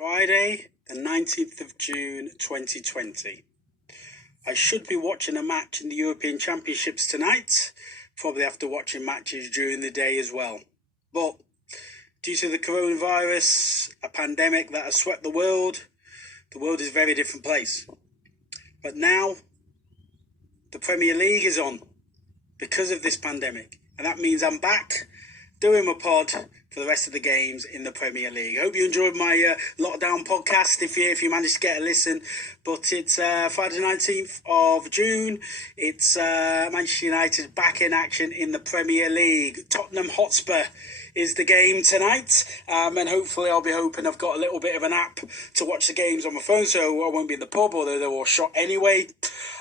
Friday, the 19th of June 2020. I should be watching a match in the European Championships tonight, probably after watching matches during the day as well. But due to the coronavirus, a pandemic that has swept the world is a very different place. But now, the Premier League is on because of this pandemic. And that means I'm back doing my pod for the rest of the games in the Premier League. I hope you enjoyed my lockdown podcast if you managed to get a listen. But it's Friday the 19th of June. It's Manchester United back in action in the Premier League. Tottenham Hotspur is the game tonight, and hopefully I'll be hoping I've got a little bit of an app to watch the games on my phone, so I won't be in the pub, although they're all shot anyway.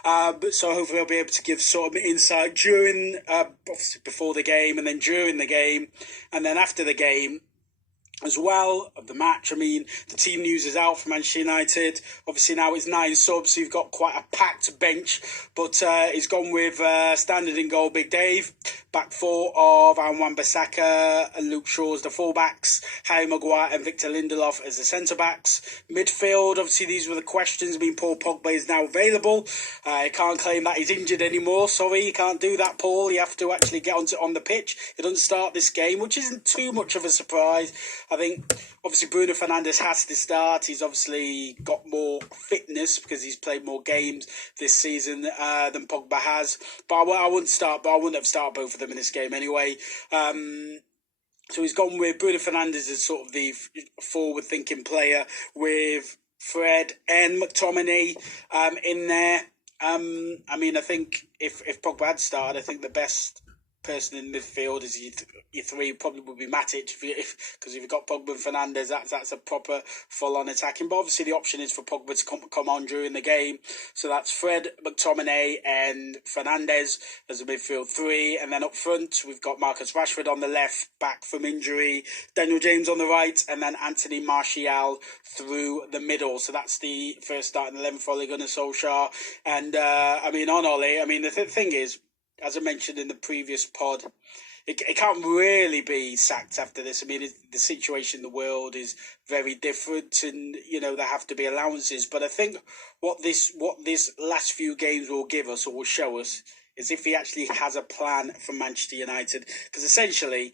But so hopefully I'll be able to give sort of insight during, obviously before the game, and then during the game, and then after the game as well of the match. I mean, the team news is out for Manchester United. Obviously now it's 9 subs, so you've got quite a packed bench, but he's gone with standard in goal, Big Dave. Back four of Wan-Bissaka and Luke Shaw as the fullbacks, Harry Maguire and Victor Lindelof as the centre-backs. Midfield, obviously these were the questions. I mean, Paul Pogba is now available. He can't claim that he's injured anymore. Sorry, you can't do that, Paul. You have to actually get on the pitch. He doesn't start this game, which isn't too much of a surprise. I think, obviously, Bruno Fernandes has to start. He's obviously got more fitness because he's played more games this season than Pogba has. But I wouldn't have started both of them in this game anyway. So he's gone with Bruno Fernandes as sort of the forward-thinking player with Fred and McTominay in there. I mean, I think if Pogba had started, I think the best person in midfield is your three probably would be Matic, because if you've got Pogba and Fernandes, that's a proper full-on attacking. But obviously the option is for Pogba to come on during the game. So that's Fred, McTominay and Fernandes as a midfield three. And then up front, we've got Marcus Rashford on the left, back from injury, Daniel James on the right, and then Anthony Martial through the middle. So that's the first starting 11 for Ole Gunnar Solskjaer. And I mean, on Ole, I mean, the thing is, as I mentioned in the previous pod, it can't really be sacked after this. I mean, the situation in the world is very different, and there have to be allowances. But I think what this last few games will give us, or will show us, is if he actually has a plan for Manchester United. Because essentially,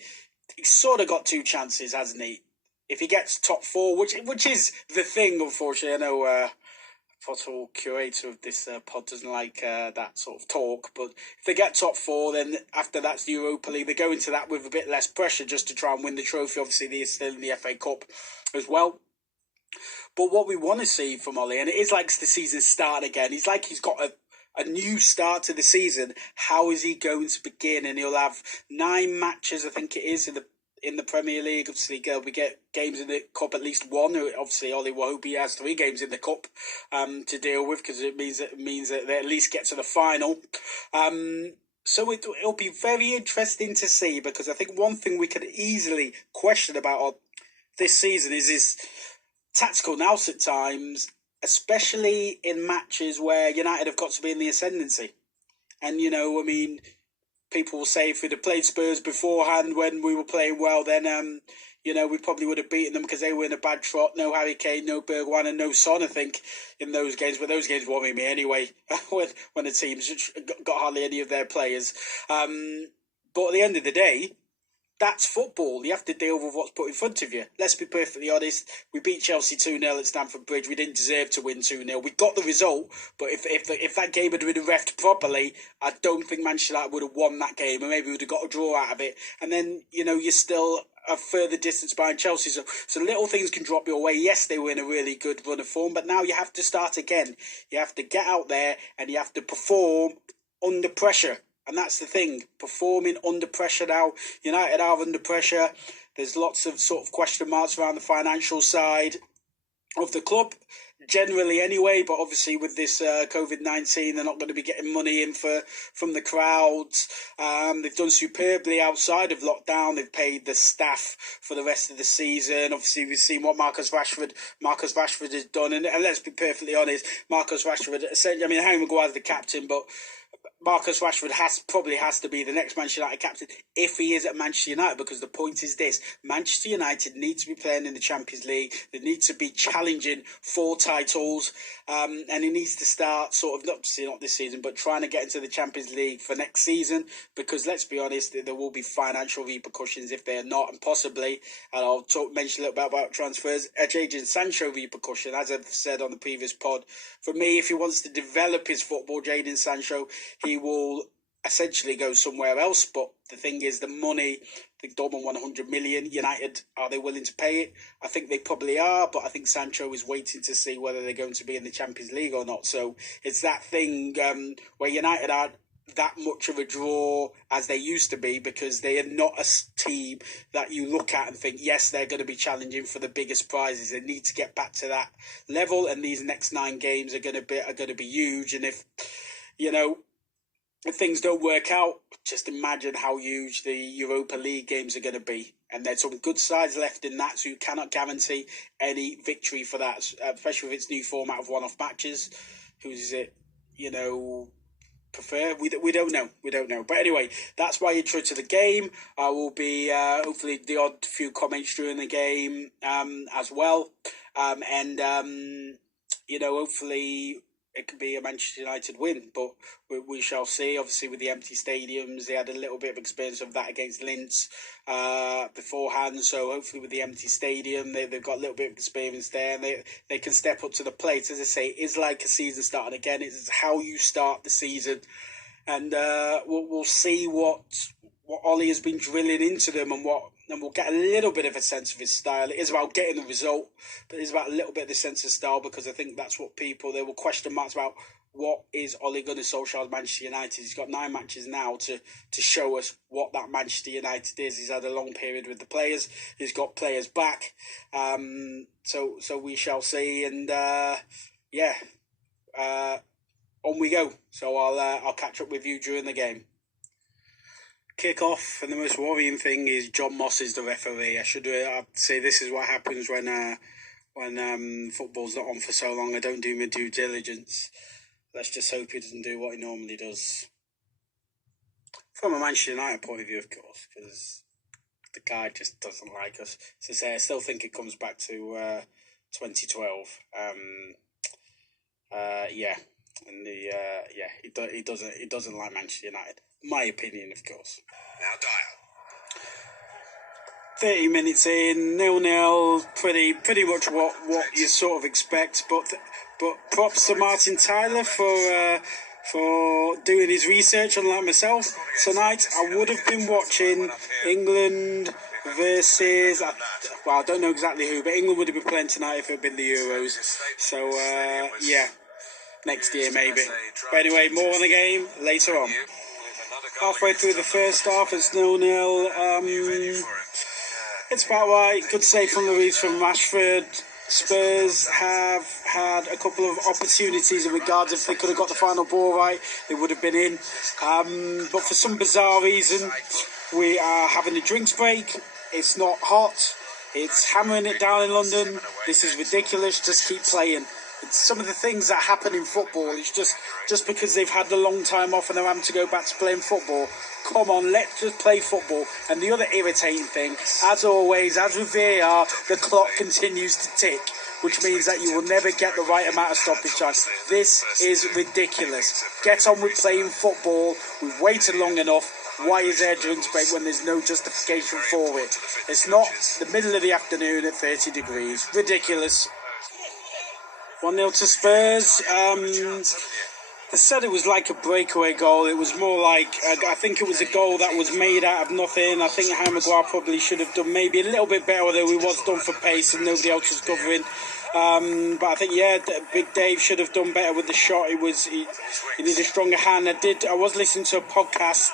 he's sort of got two chances, hasn't he? If he gets top four, which is the thing, unfortunately. I know Pottle, curator of this pod, doesn't like that sort of talk, but if they get top four, then after that's the Europa League. They go into that with a bit less pressure just to try and win the trophy. Obviously, they're still in the FA Cup as well. But what we want to see from Ole, and it is like the season start again, he's got a new start to the season. How is he going to begin? And he'll have 9 matches, I think it is, in the Premier League. Obviously, we get games in the Cup, at least one. Obviously, Ollie will hope he has 3 games in the Cup to deal with, because it means that they at least get to the final. So it'll be very interesting to see, because I think one thing we could easily question about this season is his tactical nous at times, especially in matches where United have got to be in the ascendancy. And, I mean, people will say if we'd have played Spurs beforehand when we were playing well, then, we probably would have beaten them because they were in a bad trot. No Harry Kane, no Bergwijn and no Son, I think, in those games. But those games worry me anyway, when the team's got hardly any of their players. But at the end of the day, that's football. You have to deal with what's put in front of you. Let's be perfectly honest. We beat Chelsea 2-0 at Stamford Bridge. We didn't deserve to win 2-0. We got the result, but if that game had been refed properly, I don't think Manchester United would have won that game, and maybe we would have got a draw out of it. And then, you're still a further distance behind Chelsea. So little things can drop your way. Yes, they were in a really good run of form, but now you have to start again. You have to get out there and you have to perform under pressure. And that's the thing, performing under pressure now. United are under pressure. There's lots of sort of question marks around the financial side of the club, generally anyway. But obviously with this COVID-19, they're not going to be getting money in from the crowds. They've done superbly outside of lockdown. They've paid the staff for the rest of the season. Obviously, we've seen what Marcus Rashford has done. And let's be perfectly honest, Marcus Rashford, essentially, I mean, Harry Maguire's the captain, but Marcus Rashford probably has to be the next Manchester United captain if he is at Manchester United, because the point is this: Manchester United need to be playing in the Champions League. They need to be challenging for titles, and he needs to start sort of not this season, but trying to get into the Champions League for next season. Because let's be honest, there will be financial repercussions if they are not, and possibly, and I'll mention a little bit about transfers, Jadon Sancho repercussion. As I've said on the previous pod, for me, if he wants to develop his football, Jadon Sancho, he will essentially go somewhere else. But the thing is, the money, I think Dortmund 100 million. United, are they willing to pay it? I think they probably are, but I think Sancho is waiting to see whether they're going to be in the Champions League or not. So it's that thing where United aren't that much of a draw as they used to be, because they are not a team that you look at and think, yes, they're going to be challenging for the biggest prizes. They need to get back to that level, and these next 9 games are going to be huge. And if things don't work out, just imagine how huge the Europa League games are going to be. And there's some good sides left in that, so you cannot guarantee any victory for that, especially with its new format of one-off matches. Who is it, prefer? We don't know. But anyway, that's why you're true to the game. I will be, hopefully, the odd few comments during the game as well. Hopefully it could be a Manchester United win, but we shall see. Obviously, with the empty stadiums, they had a little bit of experience of that against Linz beforehand. So hopefully, with the empty stadium, they've got a little bit of experience there, and they can step up to the plate. As I say, it's like a season starting again. It's how you start the season, and we'll see what Ollie has been drilling into them, and we'll get a little bit of a sense of his style. It is about getting the result, but it's about a little bit of the sense of style, because I think that's what there were question marks about. What is Ole Gunnar Solskjaer's Manchester United? He's got 9 matches now to show us what that Manchester United is. He's had a long period with the players. He's got players back. So we shall see. And on we go. So I'll catch up with you during the game. Kick off, and the most worrying thing is John Moss is the referee. I'd say this is what happens when football's not on for so long. I don't do my due diligence. Let's just hope he doesn't do what he normally does. From a Manchester United point of view, of course, because the guy just doesn't like us. So I still think it comes back to 2012. He doesn't like Manchester United. My opinion, of course. Now dial. 30 minutes in, 0-0, pretty much what you sort of expect. But props to Martin Tyler for doing his research, unlike myself. Tonight, I would have been watching England versus, I don't know exactly who, but England would have been playing tonight if it had been the Euros. So, next year maybe. But anyway, more on the game later on. Halfway through the first half, it's 0-0. It's about right. Good save from Lloris from Rashford. Spurs have had a couple of opportunities in regards, if they could have got the final ball right, they would have been in. But for some bizarre reason, we are having a drinks break. It's not hot. It's hammering it down in London. This is ridiculous. Just keep playing. It's some of the things that happen in football. It's just because they've had a long time off and they're having to go back to playing football. Come on, let's just play football. And the other irritating thing, as always, as with VAR, the clock continues to tick, which means that you will never get the right amount of stoppage time. This is ridiculous. Get on with playing football. We've waited long enough. Why is there a drinks break when there's no justification for it? It's not the middle of the afternoon at 30 degrees. Ridiculous. 1-0 to Spurs. They said it was like a breakaway goal. It was more like, I think it was a goal that was made out of nothing. I think Harry Maguire probably should have done maybe a little bit better, although he was done for pace and nobody else was covering. But I think, Big Dave should have done better with the shot. He needed a stronger hand. I was listening to a podcast,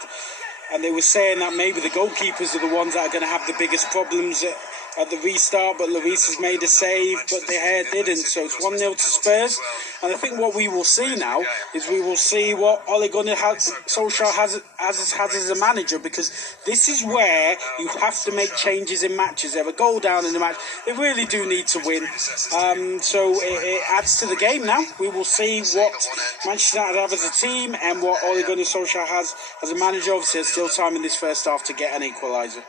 and they were saying that maybe the goalkeepers are the ones that are going to have the biggest problems at the restart, but Lloris has made a save, but De Gea didn't. So it's 1-0 to Spurs. And I think what we will see now is we will see what Ole Gunnar Solskjaer has as a manager, because this is where you have to make changes in matches. They have a goal down in the match. They really do need to win. So it adds to the game now. We will see what Manchester United have as a team and what Ole Gunnar Solskjaer has as a manager. Obviously, there's still time in this first half to get an equaliser.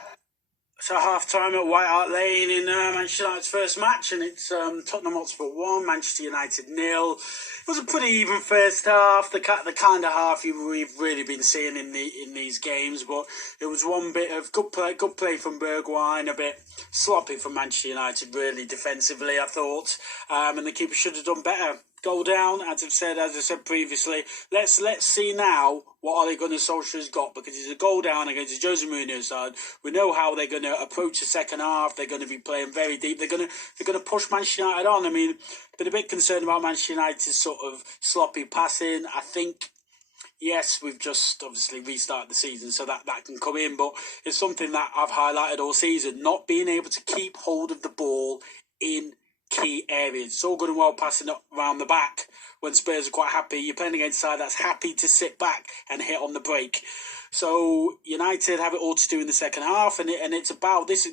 So half-time at White Hart Lane in Manchester United's first match, and it's Tottenham Hotspur 1, Manchester United 0. It was a pretty even first half, the kind of half we've really been seeing in these games, but it was one bit of good play from Bergwijn, a bit sloppy from Manchester United, really defensively, I thought, and the keeper should have done better. Goal down, as I said previously. Let's see now what Ole Gunnar Solskjaer's got, because it's a goal down against the Jose Mourinho side. We know how they're going to approach the second half. They're going to be playing very deep. They're going to push Manchester United on. I mean, been a bit concerned about Manchester United's sort of sloppy passing. I think, yes, we've just obviously restarted the season, so that can come in, but it's something that I've highlighted all season, not being able to keep hold of the ball in key areas. It's all good and well passing it around the back when Spurs are quite happy. You're playing against a side that's happy to sit back and hit on the break. So United have it all to do in the second half, and it's about this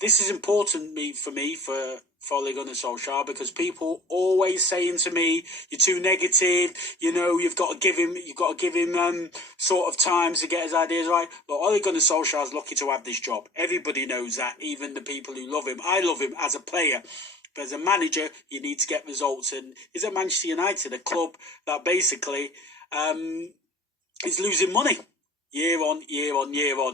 is important for Ole Gunnar Solskjaer, because people always saying to me, "You're too negative. You know, you've got to give him sort of time to get his ideas right." But Ole Gunnar Solskjaer is lucky to have this job. Everybody knows that, even the people who love him. I love him as a player, but as a manager, you need to get results. And he's at Manchester United, a club that basically is losing money year on.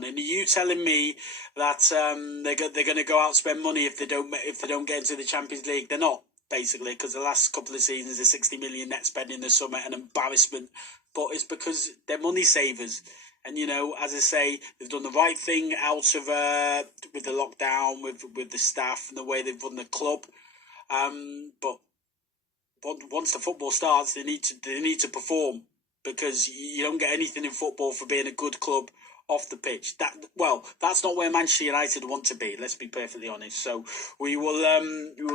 And are you telling me that they're going to go out and spend money if they don't get into the Champions League? They're not, basically, because the last couple of seasons, the 60 million net spend in the summer, an embarrassment. But it's because they're money savers. And, you know, as I say, they've done the right thing out of with the lockdown, with the staff and the way they've run the club. But once the football starts, they need to perform, because you don't get anything in football for being a good club off the pitch. That's not where Manchester United want to be. Let's be perfectly honest. So we will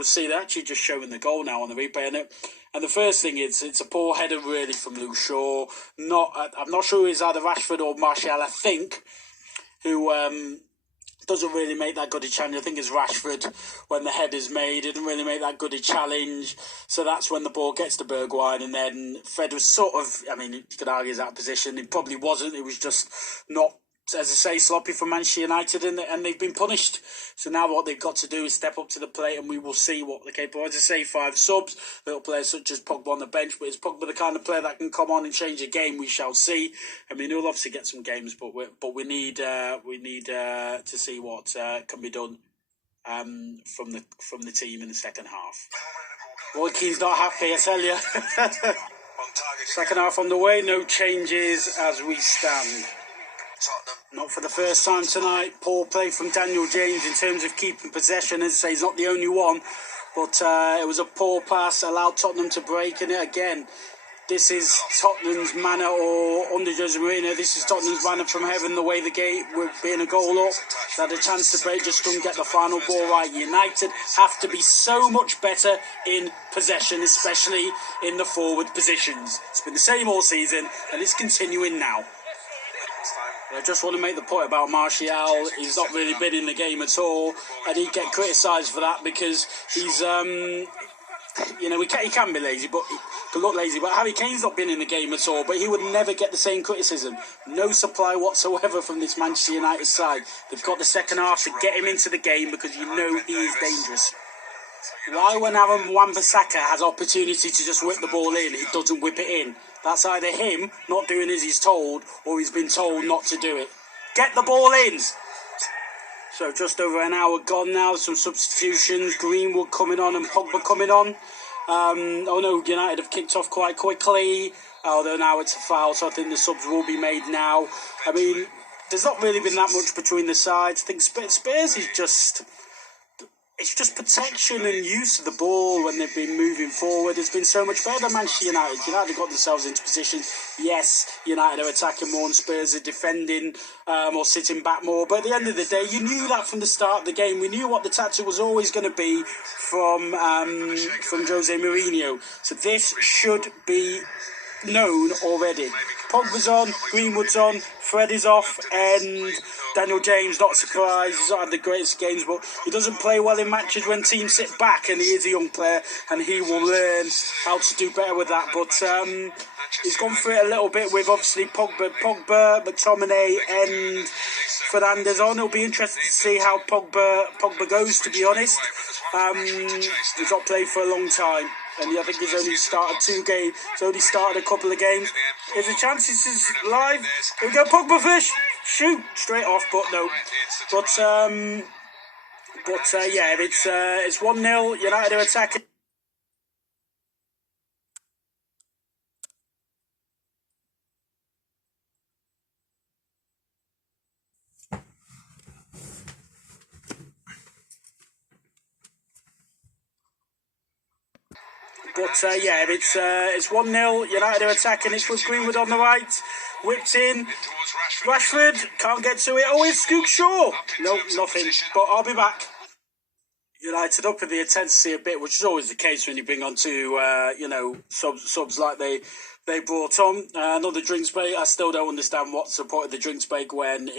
see that. Actually, just showing the goal now on the replay, and the first thing is it's a poor header really from Luke Shaw. I'm not sure it's either Rashford or Martial, I think, who doesn't really make that good a challenge. I think it's Rashford when the header's made. It didn't really make that good a challenge. So that's when the ball gets to Bergwijn, and then Fred was sort of, I mean, you could argue he's out of position. It probably wasn't. It was just not, as I say, sloppy for Manchester United, and they've been punished. So now what they've got to do is step up to the plate, and we will see what they're capable of. As I say, 5 subs, little players such as Pogba on the bench, but is Pogba the kind of player that can come on and change a game? We shall see. I mean, he'll obviously get some games, but we need to see what can be done from the team in the second half. Roy Keane's not happy, I tell you. Second half on the way, no changes as we stand. Not for the first time tonight. Poor play from Daniel James in terms of keeping possession. As I say, he's not the only one, but it was a poor pass, allowed Tottenham to break in it again. This is Tottenham's manner, or under Jose Mourinho, this is Tottenham's manner from heaven, the way the game with being a goal up. They had a chance to break, just couldn't get the final ball right. United have to be so much better in possession, especially in the forward positions. It's been the same all season, and it's continuing now. I just want to make the point about Martial. He's not really been in the game at all, and he'd get criticised for that, because he's, he can be lazy, but he can look lazy. But Harry Kane's not been in the game at all, but he would never get the same criticism. No supply whatsoever from this Manchester United side. They've got the second half to get him into the game, because you know he is dangerous. Why, when Aaron Wan-Bissaka has opportunity to just whip the ball in, he doesn't whip it in? That's either him not doing as he's told, or he's been told not to do it. Get the ball in! So just over an hour gone now, some substitutions. Greenwood coming on and Pogba coming on. United have kicked off quite quickly, although now it's a foul, so I think the subs will be made now. I mean, there's not really been that much between the sides. I think Spurs is just... it's just protection and use of the ball when they've been moving forward. It's been so much better than Manchester United. United got themselves into positions. Yes, United are attacking more and Spurs are defending or sitting back more. But at the end of the day, you knew that from the start of the game. We knew what the tactic was always going to be from Jose Mourinho. So this should be known already. Pogba's on, Greenwood's on, Fred is off, and Daniel James, not surprised, he's not had the greatest games, but he doesn't play well in matches when teams sit back, and he is a young player, and he will learn how to do better with that. But he's gone through it a little bit with obviously Pogba, McTominay, and Fernandes on. It'll be interesting to see how Pogba goes, to be honest. He's not played for a long time. And I think he's only started 2 games. He's only started a couple of games. There's a chance this is live. Here we go, Pogba fish. Shoot, straight off, but no. But yeah, it's 1-0. United are attacking. But yeah, it's 1-0. United are attacking. It's with Greenwood on the right. Whipped in. Rashford can't get to it. Oh, it's Scoot Shaw. No, nothing. But I'll be back. United up in the intensity a bit, which is always the case when you bring on two, subs like they brought on. Another drinks break. I still don't understand what's the point of the drinks break when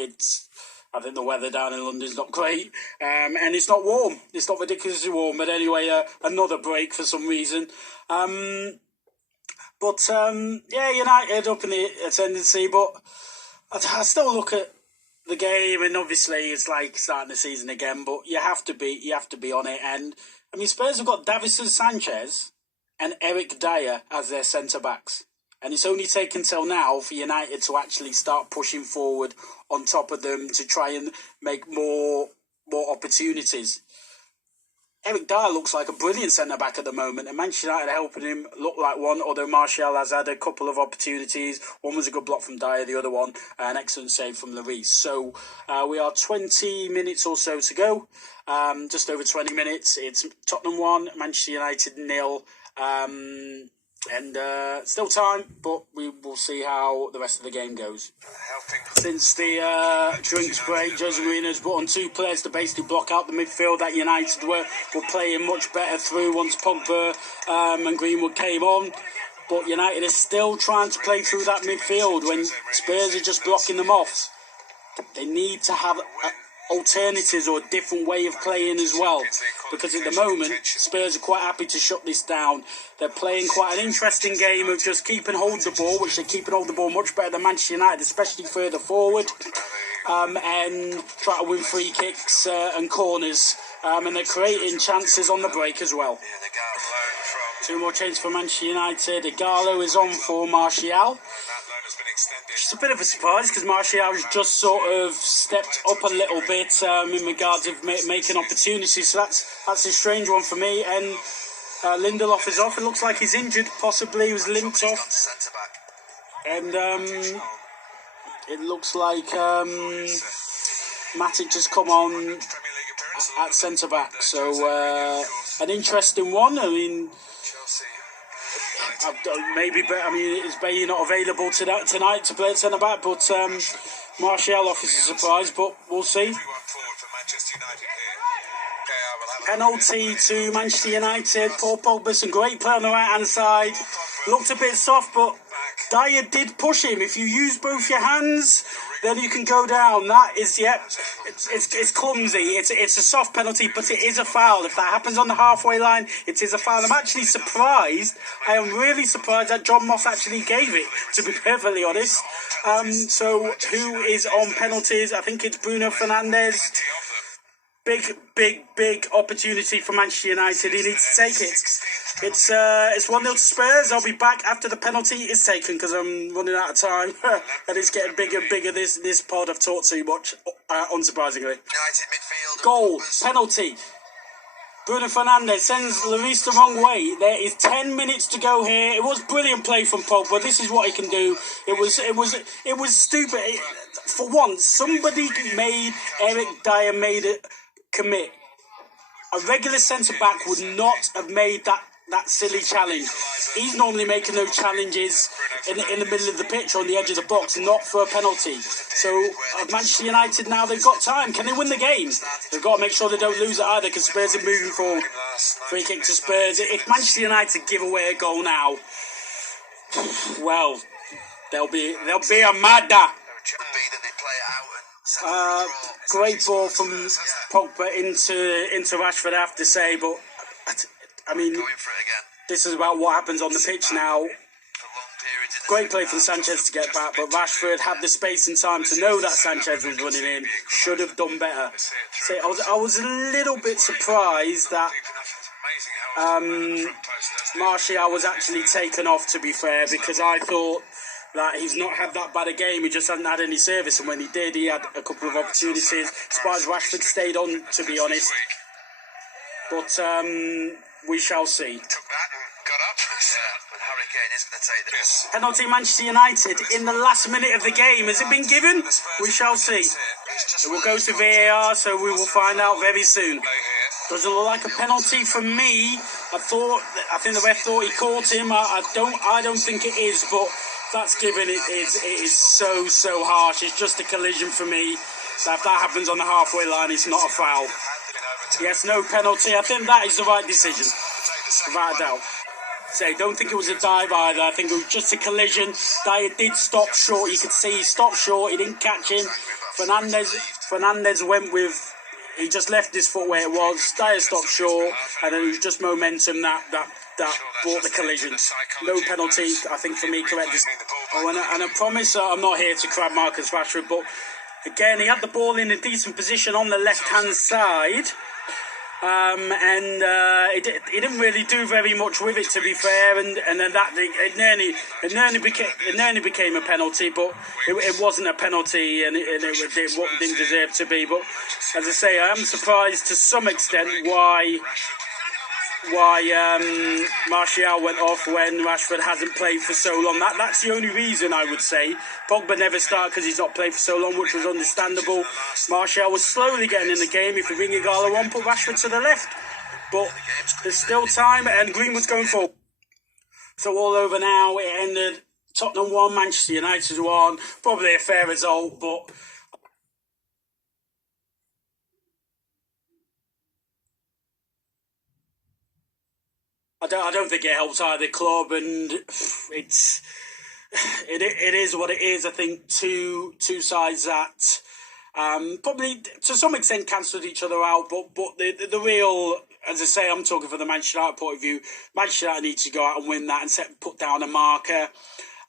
I think the weather down in London's not great, and it's not warm. It's not ridiculously warm. But anyway, another break for some reason. Yeah, United up in the ascendancy, but I still look at the game, and obviously it's like starting the season again. But you have to be on it. And I mean, Spurs have got Davinson Sanchez and Eric Dyer as their centre backs. And it's only taken till now for United to actually start pushing forward on top of them to try and make more opportunities. Eric Dyer looks like a brilliant centre-back at the moment, and Manchester United are helping him look like one, although Martial has had a couple of opportunities. One was a good block from Dyer, the other one an excellent save from Lloris. So we are 20 minutes or so to go, just over 20 minutes. It's Tottenham 1, Manchester United 0. And still time, but we will see how the rest of the game goes. Since the drinks break, Jose Mourinho's brought on 2 players to basically block out the midfield that United were playing much better through once Pogba and Greenwood came on. But United is still trying to play through that midfield when Spurs are just blocking them off. They need to have alternatives or a different way of playing as well, because at the moment Spurs are quite happy to shut this down. They're playing quite an interesting game of just keeping hold of the ball, which they're keeping hold of the ball much better than Manchester United, especially further forward, and try to win free kicks and corners, and they're creating chances on the break as well. 2 more changes for Manchester United. Igalo is on for Martial. It's a bit of a surprise because Martial has just sort of stepped up a little bit in regards of making opportunities. So that's a strange one for me. And Lindelof is off. It looks like he's injured. Possibly he was limped off. And it looks like Matic just come on at centre back. So an interesting one. I mean, is Bailly not available tonight to play at centre back? But Martial off is a surprise, but we'll see. Penalty to Manchester United. Paul Pogba, some great play on the right hand side. Looked a bit soft, but Dyer did push him. If you use both your hands, then you can go down. That is, it's clumsy. It's a soft penalty, but it is a foul. If that happens on the halfway line, it is a foul. I'm actually surprised. I am really surprised that John Moss actually gave it, to be perfectly honest. So who is on penalties? I think it's Bruno Fernandes. Big opportunity for Manchester United. He needs to take it. It's 1-0 to Spurs. I'll be back after the penalty is taken because I'm running out of time. And it's getting bigger and bigger. This pod, I've talked too much, unsurprisingly. Goal, penalty. Bruno Fernandes sends Lloris the wrong way. There is 10 minutes to go here. It was brilliant play from Pogba. This is what he can do. It was stupid. For once, somebody made Eric Dyer commit A regular centre-back would not have made that silly challenge. He's normally making those challenges in the middle of the pitch or on the edge of the box, not for a penalty. So Manchester United now, they've got time. Can they win the game? They've got to make sure they don't lose it either, because Spurs are moving forward. Free kick to Spurs. If Manchester United give away a goal now, well, they'll be a madder. Great ball from Pogba into Rashford, I have to say, but I mean, this is about what happens on the pitch now. Great play from Sanchez to get back, but Rashford had the space and time to know that Sanchez was running in. Should have done better. So I was a little bit surprised that Martial was actually taken off, to be fair, because I thought that he's not had that bad a game. He just hasn't had any service, and when he did, he had a couple of opportunities. Surprised Rashford stayed on, to be honest. But we shall see. Penalty Manchester United in the last minute of the game. Has it been given? We shall see. It will go to VAR, so we will find out very soon. Doesn't look like a penalty for me. I think the ref thought he caught him. I don't think it is, but that's given. It is so harsh. It's just a collision for me. So if that happens on the halfway line, it's not a foul. Yes, no penalty. I think that is the right decision, without a doubt. So I don't think it was a dive either. I think it was just a collision. Dyer did stop short. You could see he stopped short. He didn't catch him. Fernandes went with... He just left his foot where it was. Dyer stopped short. And then it was just momentum that brought the collision. No penalty, I think, for me, correct. And I promise I'm not here to crab Marcus Rashford, but again, he had the ball in a decent position on the left-hand side. He didn't really do very much with it, to be fair, and then it nearly became a penalty, but it wasn't a penalty, and it didn't deserve to be. But as I say, I am surprised to some extent why Martial went off when Rashford hasn't played for so long. That's the only reason, I would say. Pogba never started because he's not played for so long, which was understandable. Martial was slowly getting in the game. If you bring Igalo on, put Rashford to the left. But there's still time, and Greenwood's going forward. So all over now. It ended Tottenham 1, Manchester United 1. Probably a fair result, but... I don't think it helps either club, and it is what it is. I think two sides that probably to some extent cancelled each other out, but the real, as I say, I'm talking from the Manchester United point of view. Manchester United need to go out and win that and put down a marker.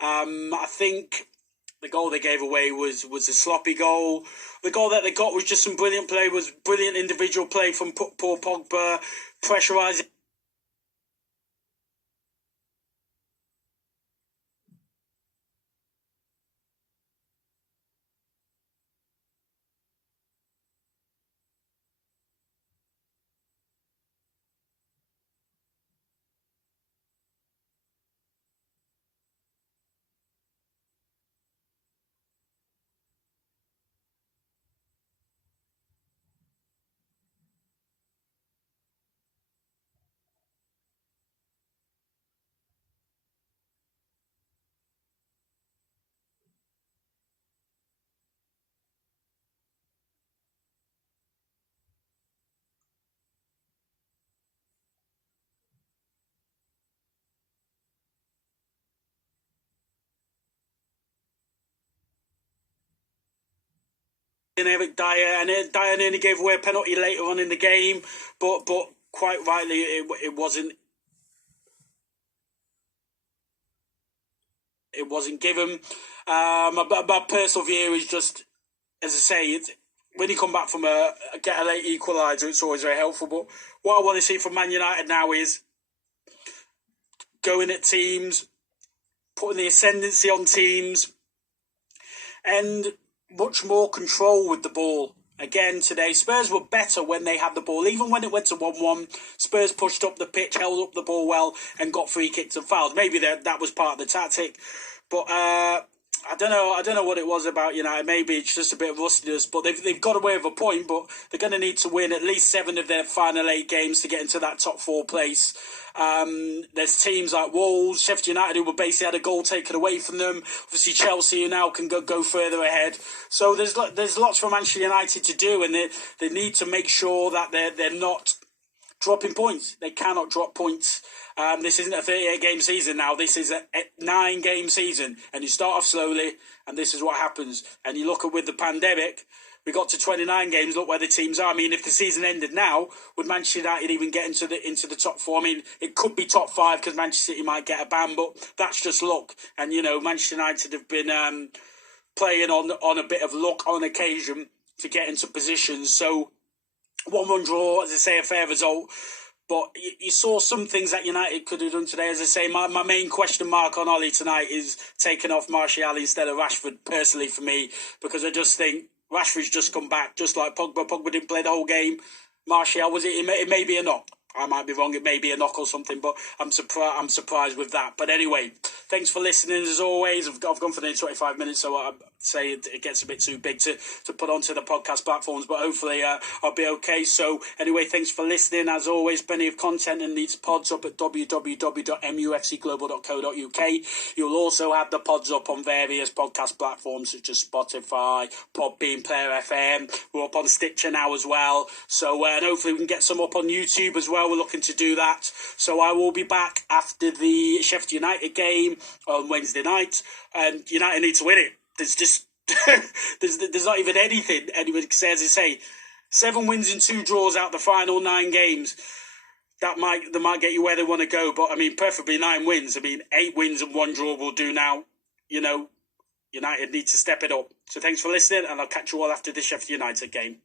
I think the goal they gave away was a sloppy goal. The goal that they got was just some brilliant play, was brilliant individual play from Paul Pogba, pressurising. Eric Dyer, and Dyer nearly gave away a penalty later on in the game, but quite rightly it wasn't given. My personal view is just, as I say, when you come back from get a late equaliser, it's always very helpful. But what I want to see from Man United now is going at teams, putting the ascendancy on teams, and much more control with the ball. Again today, Spurs were better when they had the ball. Even when it went to 1-1, Spurs pushed up the pitch, held up the ball well, and got free kicks and fouls. Maybe that was part of the tactic. But I I don't know what it was about United. Maybe it's just a bit of rustiness, but they've got away with a point. But they're going to need to win at least 7 of their final 8 games to get into that top 4 place. There's teams like Wolves, Sheffield United, who were basically had a goal taken away from them. Obviously, Chelsea, who now can go further ahead. So there's lots for Manchester United to do, and they need to make sure that they're not dropping points. They cannot drop points. This isn't a 38-game season now. This is a 9-game season. And you start off slowly, and this is what happens. And you look at with the pandemic, we got to 29 games. Look where the teams are. I mean, if the season ended now, would Manchester United even get into the top 4? I mean, it could be top 5 because Manchester City might get a ban, but that's just luck. And, Manchester United have been playing on a bit of luck on occasion to get into positions. So 1-1 draw, as I say, a fair result. But you saw some things that United could have done today. As I say, my main question mark on Ollie tonight is taking off Martial instead of Rashford, personally, for me, because I just think Rashford's just come back, just like Pogba. Pogba didn't play the whole game. Martial, it may be a knock. I might be wrong. It may be a knock or something, but I'm surprised with that. But anyway, thanks for listening as always. I've gone for the 25 minutes, so I'd say it gets a bit too big to put onto the podcast platforms, but hopefully I'll be okay. So anyway, thanks for listening. As always, plenty of content and these pods up at www.mufcglobal.co.uk. You'll also have the pods up on various podcast platforms such as Spotify, Podbean, Player FM. We're up on Stitcher now as well. So and hopefully we can get some up on YouTube as well. We're looking to do that. So I will be back after the Sheffield United game on Wednesday night, and United need to win it. There's just there's not even anything anyone can say. As I say, 7 wins and 2 draws out the final 9 games. That might get you where they want to go. But I mean, preferably 9 wins. I mean, 8 wins and 1 draw will do now. United need to step it up. So thanks for listening, and I'll catch you all after the Sheffield United game.